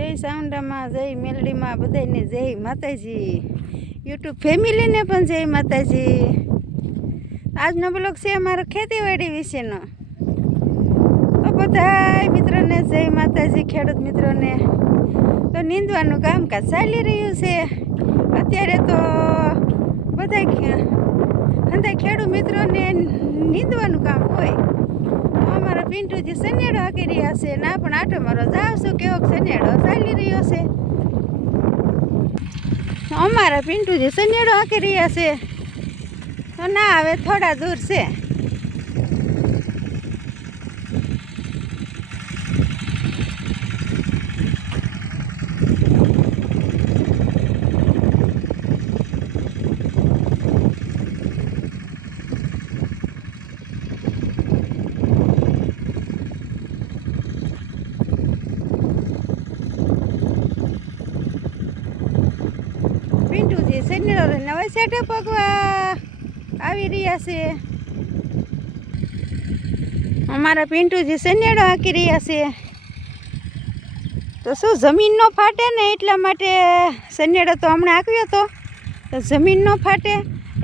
જય સાઉન્ડામાં જય મેલડીમાં બધાને જય માતાજી. યુટ્યુબ ફેમિલીને પણ જય માતાજી. આજનો બ્લોગ છે અમારો ખેતીવાડી વિશેનો. તો બધા મિત્રોને જય માતાજી, ખેડૂત મિત્રોને. તો નીંદવાનું કામકાજ ચાલી રહ્યું છે. અત્યારે તો બધા બધા ખેડૂત મિત્રોને નીંદવાનું કામ હોય. અમારા પિન્ટુજી સનેડો કરી છે ના પણ આટો મારો જાવશું કેવો સનેડો ચાલી રહ્યો છે? અમારા પિન્ટુજી સનેડો હાકી રહ્યા છે. તો ના, હવે થોડા દૂર છે. લઈને હવે સેટે પગવા આવી રહ્યા છે. અમારા પિન્ટુજી સનેડો હાંકી રહ્યા છે. તો શું જમીન ન ફાટે ને એટલા માટે સનેડો તો હમણાં આંક્યો હતો તો જમીન ન ફાટે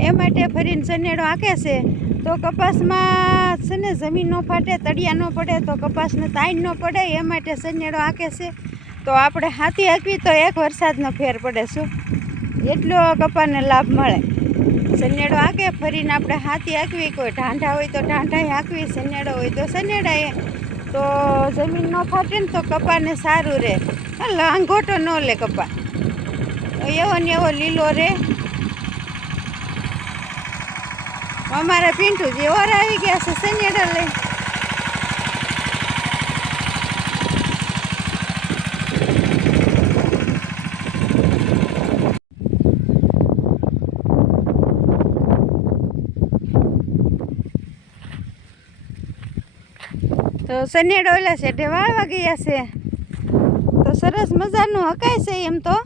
એ માટે ફરીને સનેડો આંકે છે. તો કપાસમાં છે ને જમીન ન ફાટે, તળિયા ન પડે, તો કપાસને તાઈન ન પડે એ માટે સનેડો આંકે છે. તો આપણે હાથી હાંકવી તો એક વરસાદનો ફેર પડે શું? એટલો કપાને લાભ મળે. સનેડો આગે ફરીને આપણે હાથી હાંકવી, કોઈ ઢાંઢા હોય તો ઢાંઢાએ હાંકવી સનેડો હોય તો સનેડાએ તો જમીન ન ફાટે ને તો કપાને સારું રહે. લાંગોટો ન લે કપા એવો ને એવો લીલો રહે. અમારા પિન્ટુ જે ઓર આવી ગયા છે સનેડા લઈ તો સનેડો ઓલા છે તે વાળવા ગયા છે. તો સરસ મજાનું હકાય છે એમ તો.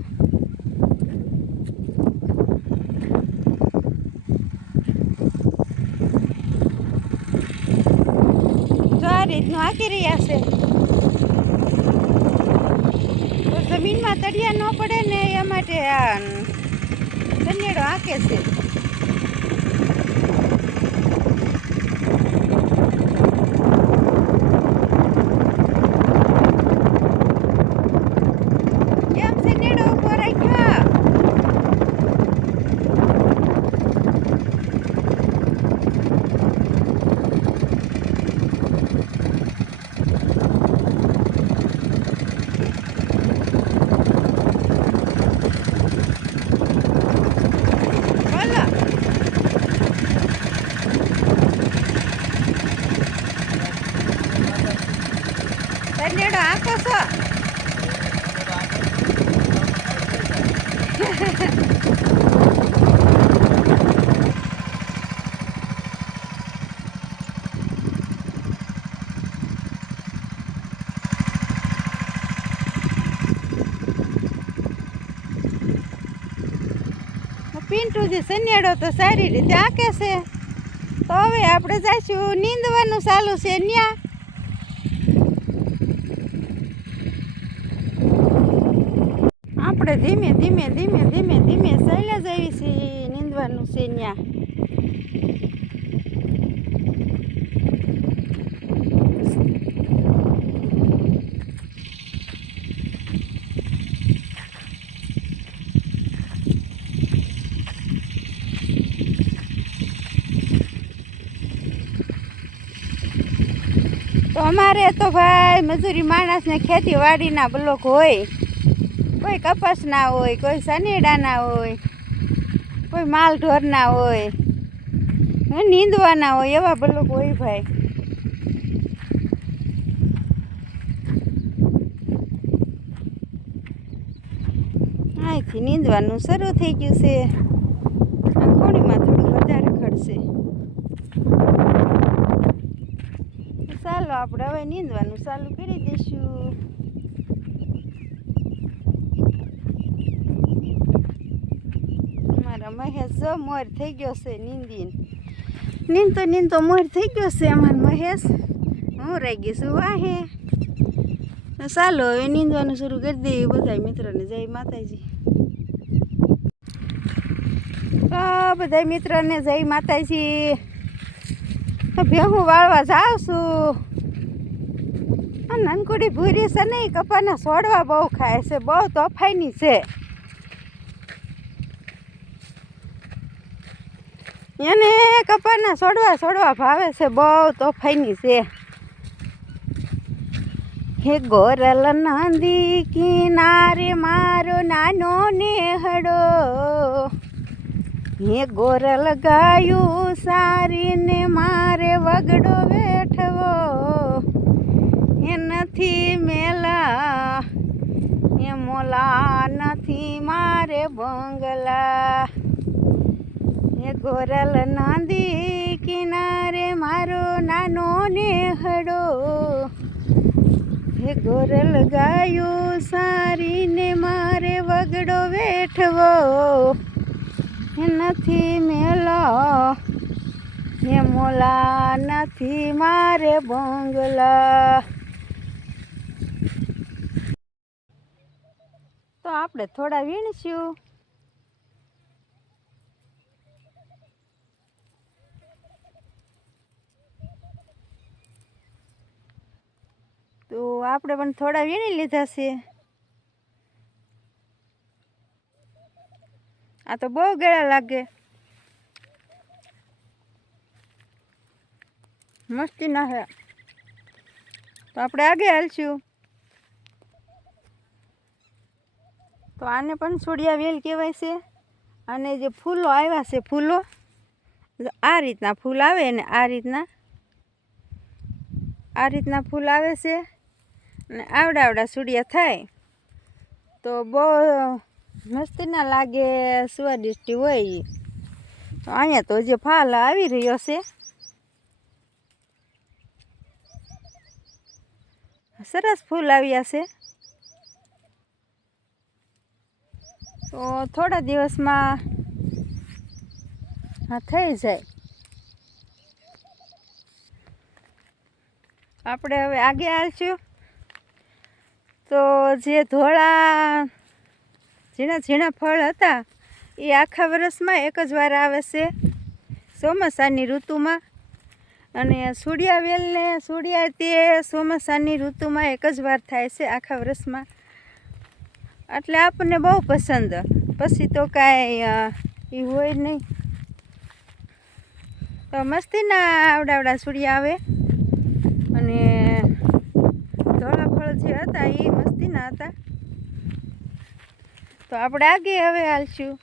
રીતનું હાકી રહ્યા છે. તો જમીનમાં તળિયા ન પડે ને એ માટે આ સનેડો હાકે છે કેમ સનેડો ઊભો રાખ્યો બોલો સનેડો આખો છો પિન્ટુજી સનેડો તો સારી રીતે આંકે છે. તો હવે આપણે જઈશું નીંદવાનું ચાલુ છે ન્યા. આપણે ધીમે ધીમે ધીમે ધીમે ધીમે ચાલ્યા છીએ નીંદવાનું છે ન્યા. અમારે તો ભાઈ મજૂરી માણસને ખેતીવાડીના બ્લોક હોય. કોઈ કપાસના હોય, કોઈ સનેડાના હોય, કોઈ માલ ઢોરના હોય નીંદવાના હોય, એવા બ્લોક હોય ભાઈ. અહીંથી નીંદવાનું શરૂ થઈ ગયું છે. ખોડીમાં થોડું વધારે ખડશે. ચાલો આપણે હવે નીંદવાનું ચાલુ કરી દઈશું. મારા મહેશ જો મોર થઈ ગયો છે નીંદીને. નીંદતો નીંદતો મોર થઈ ગયો છે અમારો મહેશ. હું રહી ગઈ છું વાહે. ચાલો હવે નીંદવાનું શરૂ કરી દઈએ બધા મિત્રોને. જય માતાજી. તો બધા મિત્રોને જય માતાજી. ભેહું વાળવા જાઉં છું. નાનકુડી ભૂરી છે નહીં કપાના સોડવા બહુ ખાય છે, બહુ તોફાઈની છે. એને કપાના સોડવા સોડવા ભાવે છે, બહુ તોફાઈની છે. હે ગોરલ નદી કિનારે મારો નાનો નેહડો. હે ગોરલ ગાયું સારીને મારે વગડો બેઠવો એ નથી મેલા, એ મોલા નથી મારે બંગલા. એ ગોરલ નદી કિનારે મારો નાનો નેહડો. હે ગોરલ ગાયું સારીને મારે વગડો વેઠવો. એ નથી મેલો હે મોલા નથી મારે બંગલા. આપણે થોડા વીણશું. તો આપણે પણ થોડા વીણી લીધા છે. આ તો બહુ ગળા લાગે. મસ્તી ના હે. તો આપણે આગે હાલશું. તો આને પણ છોડિયા વેલ કહેવાય છે. અને જે ફૂલો આવ્યા છે ફૂલો, આ રીતના ફૂલ આવે ને આ રીતના આ રીતના ફૂલ આવે છે અને આવડા આવડા સુડિયા થાય. તો બહુ મસ્તીના લાગે, સ્વાદિષ્ટ હોય. તો અહીંયા તો જે ફાલ આવી રહ્યો છે, સરસ ફૂલ આવ્યા છે. તો થોડા દિવસમાં હા થઈ જાય. આપણે હવે આગે હાલશું. તો જે ધોળા, ઝીણા ઝીણા ફળ હતા, એ આખા વર્ષમાં એક જ વાર આવે છે. ચોમાસાની ઋતુમાં. અને સૂર્યાવેલને વેલને સુડિયા તે ચોમાસાની ઋતુમાં એક જ વાર થાય છે આખા વર્ષમાં એટલે આપણને બહુ પસંદ. પછી તો કાંઈ એ હોય નહીં. તો મસ્તીના આવડા આવડા સુડિયા આવે. અને ધોળા ફળ જે હતા એ મસ્તીના હતા. તો આપણે આગે હવે હાલશું.